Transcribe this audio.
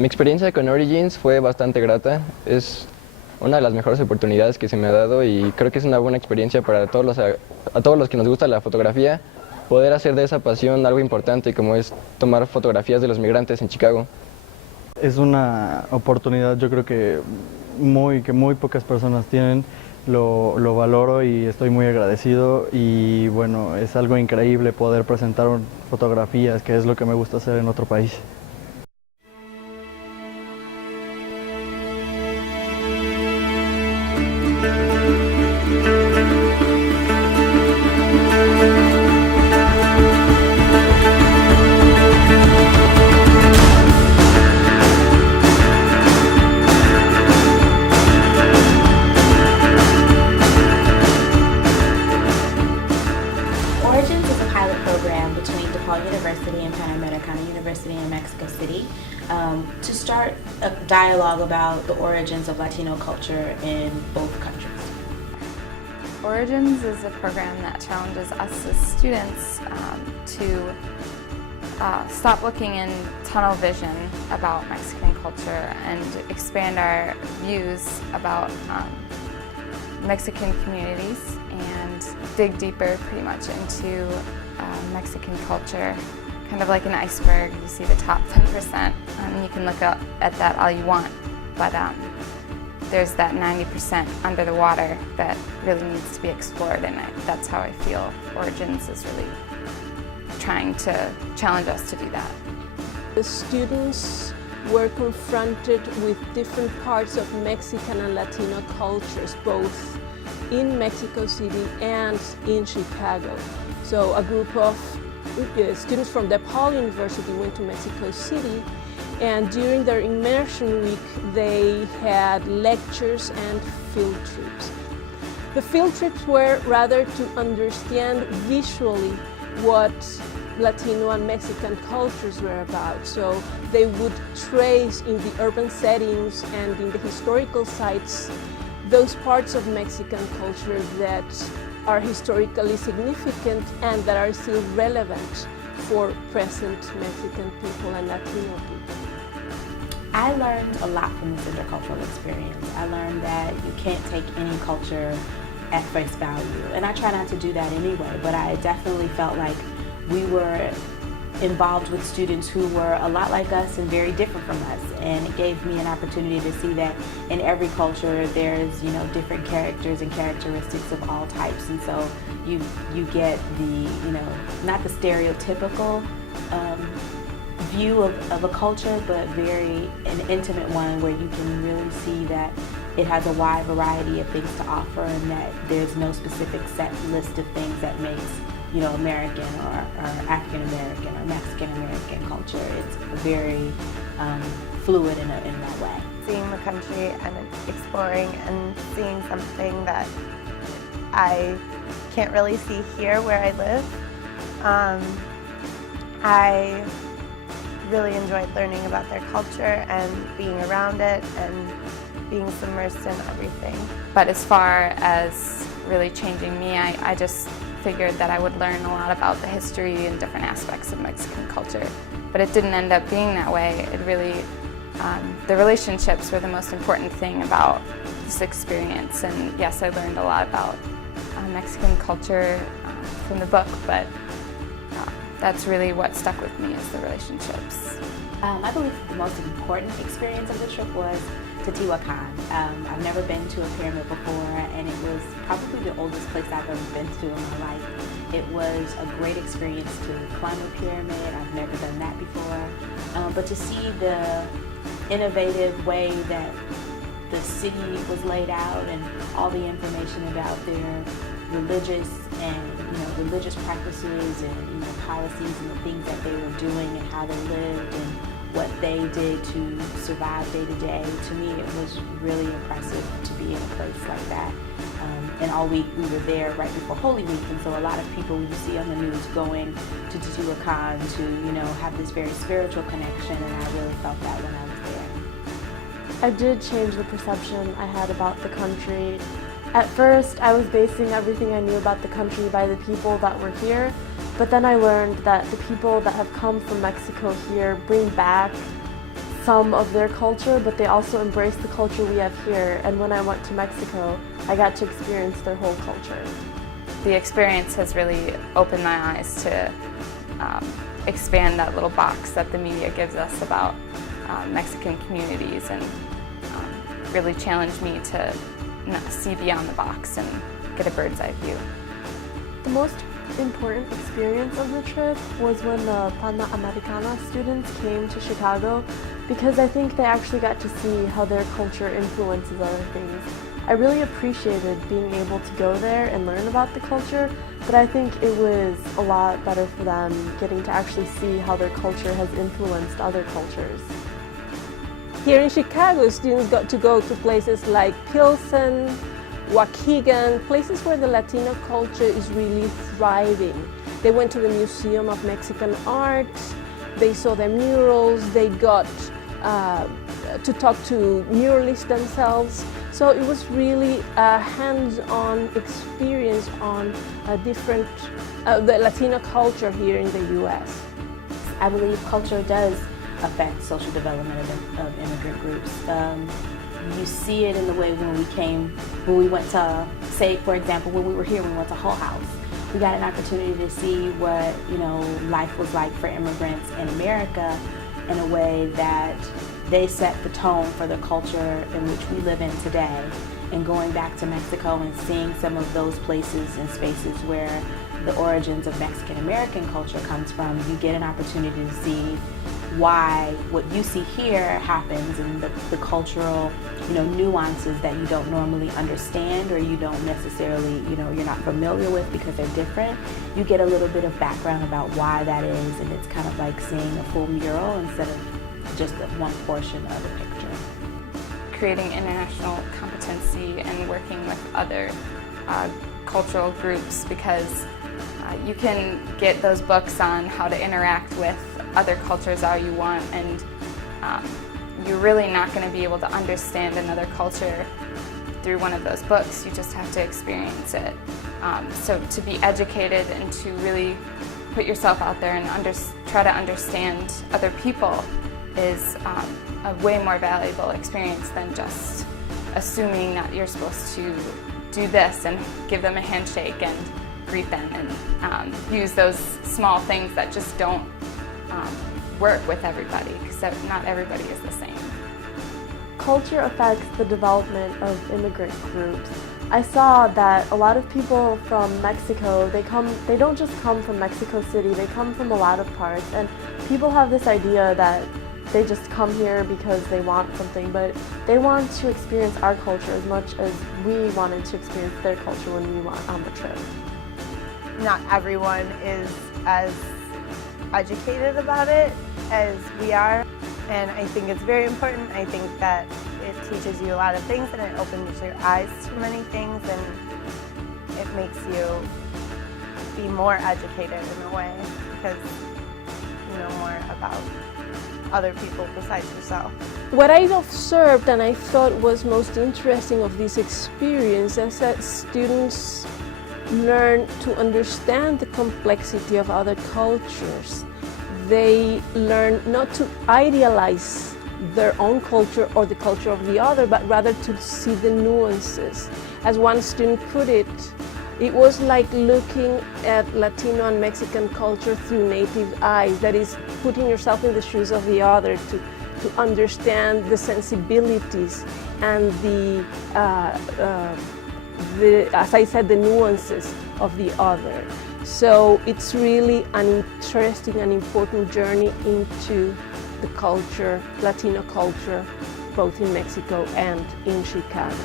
Mi experiencia con Origins fue bastante grata. Es una de las mejores oportunidades que se me ha dado y creo que es una buena experiencia para a todos los que nos gusta la fotografía, poder hacer de esa pasión algo importante como es tomar fotografías de los migrantes en Chicago. Es una oportunidad, yo creo que muy pocas personas tienen. Lo valoro y estoy muy agradecido, y bueno, es algo increíble poder presentar fotografías, que es lo que me gusta hacer en otro país. Origins is a pilot program between DePaul University and Panamericana University in Mexico City to start a dialogue about the origins of Latino culture in both countries. Origins is a program that challenges us as students to stop looking in tunnel vision about Mexican culture and expand our views about Mexican communities and dig deeper pretty much into Mexican culture. Kind of like an iceberg, you see the top 10%, and you can look up at that all you want, but there's that 90% under the water that really needs to be explored, and that's how I feel Origins is really trying to challenge us to do that. The students were confronted with different parts of Mexican and Latino cultures, both in Mexico City and in Chicago. So a group of students from DePaul University went to Mexico City, and during their immersion week they had lectures and field trips. The field trips were rather to understand visually what Latino and Mexican cultures were about. So they would trace in the urban settings and in the historical sites those parts of Mexican culture that are historically significant and that are still relevant for present Mexican people and Latino people. I learned a lot from this intercultural experience. I learned that you can't take any culture at face value, and I try not to do that anyway, but I definitely felt like we were involved with students who were a lot like us and very different from us, and it gave me an opportunity to see that in every culture there's, you know, different characters and characteristics of all types, and so you get the, you know, not the stereotypical view of a culture, but very an intimate one where you can really see that it has a wide variety of things to offer, and that there's no specific set list of things that makes, you know, American or African American or Mexican American culture. It's very fluid in that way. Seeing the country and exploring and seeing something that I can't really see here where I live. I really enjoyed learning about their culture and being around it and being submersed in everything. But as far as really changing me, I just figured that I would learn a lot about the history and different aspects of Mexican culture. But it didn't end up being that way. It really, the relationships were the most important thing about this experience. And yes, I learned a lot about Mexican culture from the book, but that's really what stuck with me, is the relationships. I believe the most important experience of the trip was Teotihuacan. I've never been to a pyramid before, and it was probably the oldest place I've ever been to in my life. It was a great experience to climb a pyramid. I've never done that before. But to see the innovative way that the city was laid out and all the information about their religious practices and policies and the things that they were doing and how they lived and what they did to survive day to day. To me, it was really impressive to be in a place like that. And all week we were there right before Holy Week, and so a lot of people you see on the news going to Teotihuacan to, you know, have this very spiritual connection, and I really felt that when I was there. I did change the perception I had about the country. At first, I was basing everything I knew about the country by the people that were here, but then I learned that the people that have come from Mexico here bring back some of their culture, but they also embrace the culture we have here. And when I went to Mexico, I got to experience their whole culture. The experience has really opened my eyes to expand that little box that the media gives us about Mexican communities, and really challenged me to see beyond the box and get a bird's eye view. The most important experience of the trip was when the Panamericana students came to Chicago, because I think they actually got to see how their culture influences other things. I really appreciated being able to go there and learn about the culture, but I think it was a lot better for them getting to actually see how their culture has influenced other cultures. Here in Chicago, students got to go to places like Pilsen, Waukegan, places where the Latino culture is really thriving. They went to the Museum of Mexican Art, they saw the murals, they got to talk to muralists themselves. So it was really a hands-on experience on the Latino culture here in the U.S. I believe culture does affect social development of immigrant groups. You see it in the way when we went to, say for example, when we were here, we went to Hull House. We got an opportunity to see what, life was like for immigrants in America in a way that they set the tone for the culture in which we live in today. And going back to Mexico and seeing some of those places and spaces where the origins of Mexican American culture comes from, you get an opportunity to see why what you see here happens, and the cultural nuances that you don't normally understand, or you don't necessarily, you're not familiar with because they're different. You get a little bit of background about why that is, and it's kind of like seeing a full mural instead of just one portion of the picture. Creating international competency and working with other cultural groups, because you can get those books on how to interact with other cultures all you want, and you're really not going to be able to understand another culture through one of those books. You just have to experience it. So to be educated and to really put yourself out there and try to understand other people is a way more valuable experience than just assuming that you're supposed to do this and give them a handshake and greet them, and use those small things that just don't work with everybody, because not everybody is the same. Culture affects the development of immigrant groups. I saw that a lot of people from Mexico, they don't just come from Mexico City, they come from a lot of parts, and people have this idea that they just come here because they want something, but they want to experience our culture as much as we wanted to experience their culture when we went on the trip. Not everyone is as educated about it as we are, and I think it's very important. I think that it teaches you a lot of things, and it opens your eyes to many things, and it makes you be more educated in a way, because you know more about other people besides yourself. What I observed and I thought was most interesting of this experience is that students learn to understand the complexity of other cultures. They learn not to idealize their own culture or the culture of the other, but rather to see the nuances. As one student put it, it was like looking at Latino and Mexican culture through native eyes. That is, putting yourself in the shoes of the other to understand the sensibilities and as I said, the nuances of the other. So it's really an interesting and important journey into the culture, Latino culture, both in Mexico and in Chicago.